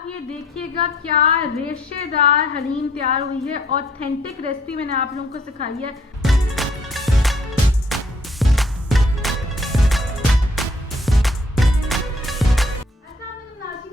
आप ये देखिएगा क्या रेशेदार हलीम तैयार हुई है। ऑथेंटिक रेसिपी मैंने आप लोगों को सिखाई है।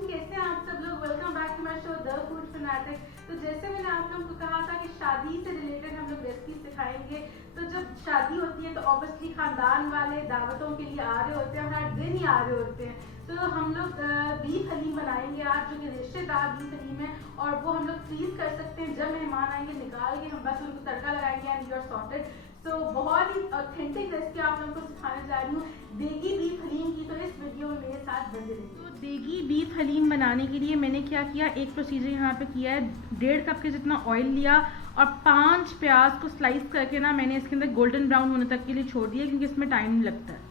कैसे हैं आप सब लोग? Welcome back to my show the food fanatic. तो जैसे मैंने आप लोगों को कहा था कि शादी से रिलेटेड हम लोग रेसिपी सिखाएंगे। तो जब शादी होती है तो ऑब्वियसली खानदान वाले दावतों के लिए आ रहे होते हैं, हर दिन ही आ रहे होते हैं। तो हम लोग बीफ हलीम बनाएंगे आज, जो कि रेशेदार बीफ हलीम है और वो हम लोग फ्रीज कर सकते हैं। जब मेहमान आएंगे निकाल के हम बस उनको तड़का लगाएंगे एंड यू आर सॉर्टेड। तो बहुत ही ऑथेंटिक रेसिपी आप लोगों को सिखाने जा रही हूँ देगी बीफ हलीम की। तो इस वीडियो में मेरे साथ बने रहिए। तो देगी बीफ हलीम बनाने के लिए मैंने क्या किया, एक प्रोसीजर यहाँ पे किया है। 1.5 कप के जितना ऑयल लिया और 5 प्याज को स्लाइस करके ना मैंने इसके अंदर गोल्डन ब्राउन होने तक के लिए छोड़ दिया, क्योंकि इसमें टाइम लगता है।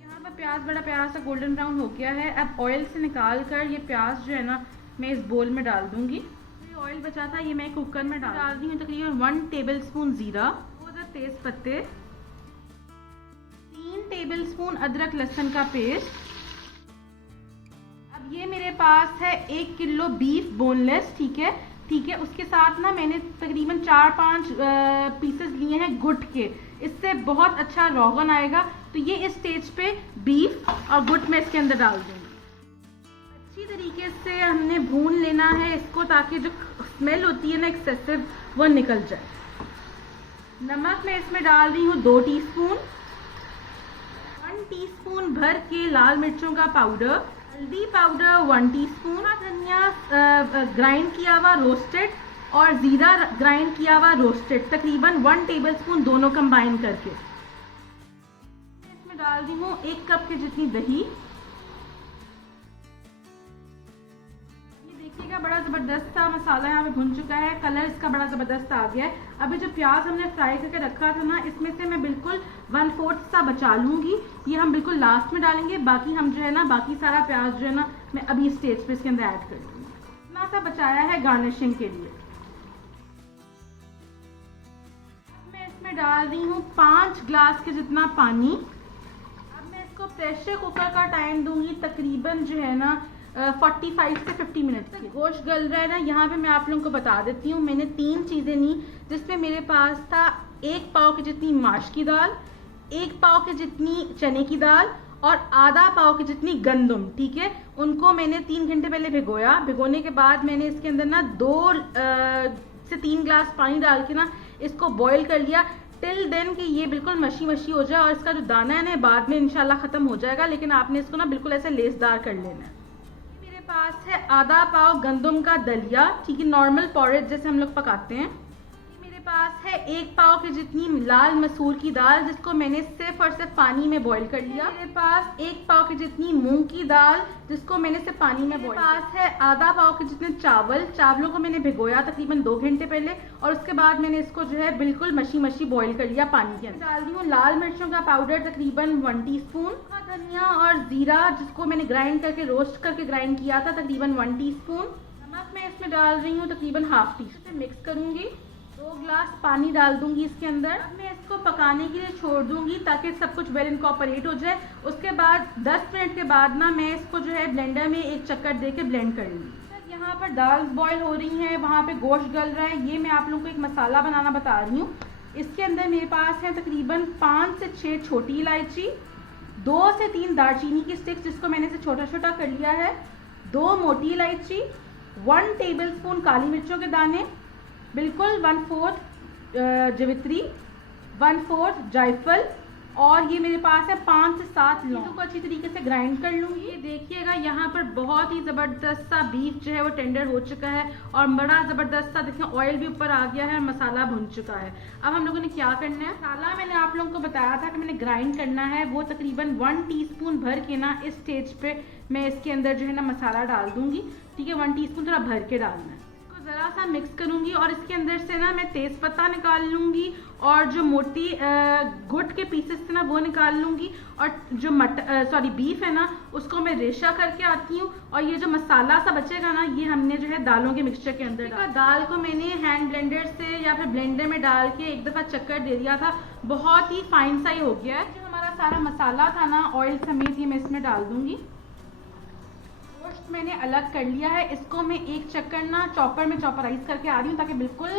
यहाँ पर प्याज बड़ा प्याज सा गोल्डन ब्राउन हो गया है। अब ऑयल से निकाल कर ये प्याज जो है ना मैं इस बोल में डाल दूंगी। ऑयल बचा था ये मैं कुकर में डाल रही हूँ। तकरीबन 1 टेबलस्पून जीरा, 2 तेज पत्ते, 3 टेबलस्पून अदरक लहसुन का पेस्ट। अब ये मेरे पास है 1 किलो बीफ बोनलेस, ठीक है। उसके साथ ना मैंने तकरीबन 4-5 पीसेस लिए हैं गुट के। इससे बहुत अच्छा रोगन आएगा। तो ये इस स्टेज पे बीफ और गुट में इसके अंदर डाल दूंगी। अच्छी तरीके से हमने भून लेना है इसको, ताकि जो स्मेल होती है ना एक्सेसिव वो निकल जाए। नमक मैं इसमें डाल रही हूँ 2 टीस्पून, 1 टीस्पून भर के लाल मिर्चों का पाउडर, हल्दी पाउडर 1 टीस्पून, धनिया ग्राइंड किया हुआ रोस्टेड और जीरा ग्राइंड किया हुआ रोस्टेड, तकरीबन 1 टेबलस्पून दोनों कंबाइन करके। इसमें डाल रही हूँ 1 कप के जितनी दही। देखिएगा बड़ा ज़बरदस्त सा मसाला यहाँ पे भुन चुका है, कलर इसका बड़ा ज़बरदस्त आ गया है। अभी जो प्याज हमने फ्राई करके रखा था ना, इसमें से मैं बिल्कुल 1/4 सा बचा लूँगी। ये हम बिल्कुल लास्ट में डालेंगे। बाकी हम जो है ना बाकी सारा प्याज जो है ना मैं अभी स्टेज पे इसके अंदर ऐड कर दूँगी। इतना सा बचाया है गार्निशिंग के लिए। मैं इसमें डाल रही हूँ 5 ग्लास के जितना पानी। अब मैं इसको प्रेशर कुकर का टाइम दूंगी तकरीबन जो है ना 45 से 50 मिनट। गोश्त गल रहा है ना, यहाँ पे मैं आप लोगों को बता देती हूँ। मैंने 3 चीज़ें ली, जिसमें मेरे पास था 1 पाव की जितनी माश की दाल, 1 पाव के जितनी चने की दाल और आधा पाव की जितनी गंदम, ठीक है। उनको मैंने 3 घंटे पहले भिगोया। भिगोने के बाद मैंने इसके अंदर ना 2 से 3 ग्लास पानी डाल के ना इसको बॉयल कर लिया टिल देन कि ये बिल्कुल मशी मशी हो जाए। और इसका जो दाना है ना बाद में इंशाल्लाह ख़त्म हो जाएगा, लेकिन आपने इसको ना बिल्कुल ऐसे लेसदार कर लेना है। पास है आधा पाव गंदम का दलिया, ठीक है, नॉर्मल पॉरेज जैसे हम लोग पकाते हैं। मेरे पास है 1 पाव की जितनी लाल मसूर की दाल, जिसको मैंने सिर्फ और सिर्फ पानी में बॉईल कर लिया। मेरे पास 1 पाव की जितनी मूंग की दाल, जिसको मैंने सिर्फ पानी में बॉईल। पास है आधा पाव के जितने चावलों को मैंने भिगोया तकरीबन 2 घंटे पहले, और उसके बाद मैंने इसको जो है बिल्कुल मशी मशी बॉईल कर लिया पानी के अंदर। डाल दी हूँ लाल मिर्चों का पाउडर तकरीबन 1 टीस्पून, धनिया और जीरा जिसको मैंने ग्राइंड करके रोस्ट करके ग्राइंड किया था तकरीबन 1 टीस्पून। नमक मैं इसमें डाल रही हूँ तकरीबन ½ टीस्पून। मिक्स करूंगी, 2 ग्लास पानी डाल दूंगी इसके अंदर। अब मैं इसको पकाने के लिए छोड़ दूंगी ताकि सब कुछ वेल इनकॉर्पोरेट हो जाए। उसके बाद 10 मिनट के बाद ना मैं इसको जो है ब्लेंडर में एक चक्कर दे के ब्लेंड कर लूँगी। यहाँ पर दाल बॉयल हो रही है, वहाँ पे गोश्त गल रहा है। ये मैं आप लोगों को एक मसाला बनाना बता रही हूँ। इसके अंदर मेरे पास है तकरीबन 5 से 6 छोटी इलायची, 2 से 3 दालचीनी की स्टिक्स जिसको मैंने से छोटा छोटा कर लिया है, 2 मोटी इलायची, 1 टेबलस्पून काली मिर्चों के दाने, बिल्कुल 1/4 जवित्री, 1/4 जायफल, और ये मेरे पास है 5 से 7 लौंग। को अच्छी तरीके से ग्राइंड कर लूँगी। ये देखिएगा यहाँ पर बहुत ही ज़बरदस्त सा बीफ जो है वो टेंडर हो चुका है और बड़ा ज़बरदस्त सा देखिए ऑयल भी ऊपर आ गया है और मसाला भुन चुका है। अब हम लोगों ने क्या करना है, मसाला मैंने आप लोगों को बताया था कि मैंने ग्राइंड करना है, वो तकरीबन 1 टीस्पून भर के ना इस स्टेज पे मैं इसके अंदर जो है ना मसाला डाल दूंगी, ठीक है। 1 टीस्पून थोड़ा भर के डालना है। ज़रा सा मिक्स करूंगी और इसके अंदर से ना मैं तेज पत्ता निकाल लूंगी और जो मोटी गुट के पीसेस थे ना वो निकाल लूंगी, और जो बीफ है ना उसको मैं रेशा करके आती हूँ। और ये जो मसाला सा बचेगा ना ये हमने जो है दालों के मिक्सचर के अंदर दाल को मैंने हैंड ब्लेंडर से या फिर ब्लेंडर में डाल के एक दफ़ा चक्कर दे दिया था, बहुत ही फाइन सा ही हो गया है। जो हमारा सारा मसाला था ना ऑयल समेत ये मैं इसमें डाल दूंगी। गोश्त में मैंने अलग कर लिया है, इसको मैं एक चक्कर ना चॉपर में चॉपराइज करके आ रही हूँ ताकि बिल्कुल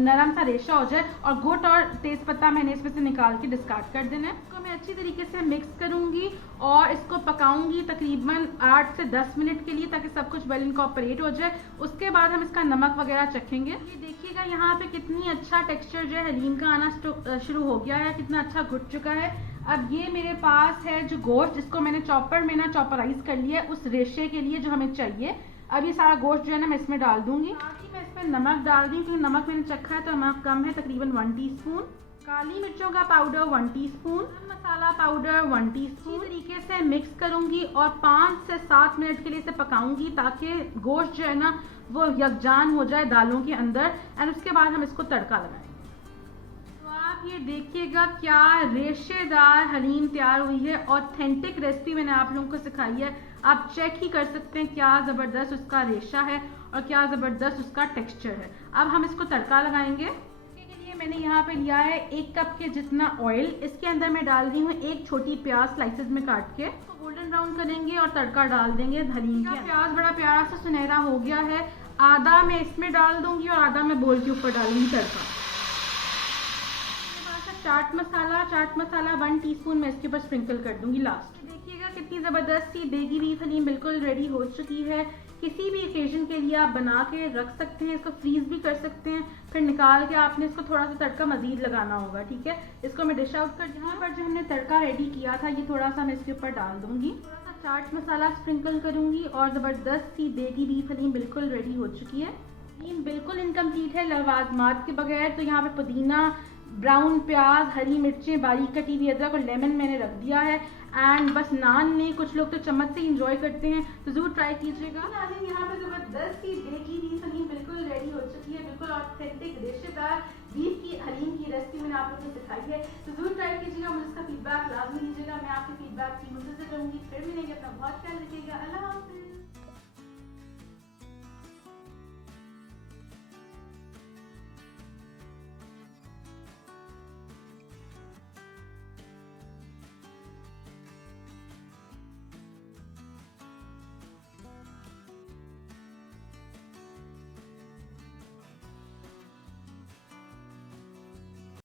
नरम सा रेशा हो जाए। और गुट और तेज पत्ता मैंने इसमें से निकाल के डिस्कार्ड कर देना है। इसको मैं अच्छी तरीके से मिक्स करूंगी और इसको पकाऊंगी तकरीबन 8 से 10 मिनट के लिए ताकि सब कुछ वेल इनकॉर्पोरेट हो जाए। उसके बाद हम इसका नमक वगैरह चखेंगे। ये देखिएगा यहाँ पे कितनी अच्छा टेक्सचर जो है हलीम का आना शुरू हो गया है, कितना अच्छा घुट चुका है। अब ये मेरे पास है जो गोश्त, जिसको मैंने चॉपर में ना चॉपराइज कर लिया है उस रेशे के लिए जो हमें चाहिए। अब ये सारा गोश्त जो है ना मैं इसमें डाल दूंगी। साथ ही मैं इसमें नमक डाल दी क्योंकि नमक मैंने चखा है तो नमक कम है, तकरीबन 1 टीस्पून। काली मिर्चों का पाउडर 1 टीस्पून, मसाला पाउडर 1 टीस्पून। इसी तरीके से मिक्स करूंगी और 5 से 7 मिनट के लिए इसे पकाऊंगी ताकि गोश्त जो है ना वो यकजान हो जाए दालों के अंदर। एंड उसके बाद हम इसको तड़का लगाएंगे। तो आप ये देखिएगा क्या रेशेदार हलीम तैयार हुई है। ऑथेंटिक रेसिपी मैंने आप लोगों को सिखाई है, आप चेक ही कर सकते हैं क्या ज़बरदस्त उसका रेशा है और क्या ज़बरदस्त उसका टेक्सचर है। अब हम इसको तड़का लगाएंगे। इसके लिए मैंने यहाँ पे लिया है 1 कप के जितना ऑयल। इसके अंदर मैं डाल रही हूँ 1 छोटी प्याज स्लाइसेस में काट के। तो गोल्डन ब्राउन करेंगे और तड़का डाल देंगे हलीम के। प्याज बड़ा प्यारा सा सुनहरा हो गया है। आधा मैं इसमें डाल दूंगी और आधा मैं बोल के ऊपर डालूंगी तड़का। चाट मसाला 1 टीस्पून मैं इसके ऊपर स्प्रिंकल कर दूंगी लास्ट। देखिएगा कितनी ज़बरदस्त सी देगी बीफ हलीम बिल्कुल रेडी हो चुकी है। किसी भी ओकेजन के लिए आप बना के रख सकते हैं, इसको फ्रीज भी कर सकते हैं, फिर निकाल के आपने इसको थोड़ा सा तड़का मजीद लगाना होगा। ठीक है, इसको मैं डिश आउट कर, यहाँ पर जो हमने तड़का रेडी किया था ये थोड़ा सा मैं इसके ऊपर डाल दूंगी। थोड़ा सा चाट मसाला स्प्रिंकल करूंगी और ज़बरदस्त सी देगी बीफ हलीम बिल्कुल रेडी हो चुकी है। हलीम बिल्कुल इनकम्प्लीट है लवाजमात के बगैर। तो यहाँ पे पुदीना, ब्राउन प्याज, हरी मिर्चें, बारीक कटी हुई अदरक और लेमन मैंने रख दिया है। एंड बस नान में कुछ लोग तो चम्मच से इंजॉय करते हैं, तो जरूर ट्राई कीजिएगा। यहाँ पे ज़बरदस्त सी देगी बीफ हलीम बिल्कुल रेडी हो चुकी है। बिल्कुल ऑथेंटिक रेशेदार बीफ की हलीम की रेसिपी मैंने आप लोगों को सिखाई है, तो जरूर ट्राई कीजिएगा। मुझे इसका फीडबैक लाजमी दीजिएगा। मैं आपके फीडबैक की मुझे से रहूँगी। फिर मिलेंगे, अपना बहुत ख्याल रखिएगा। अल्लाह।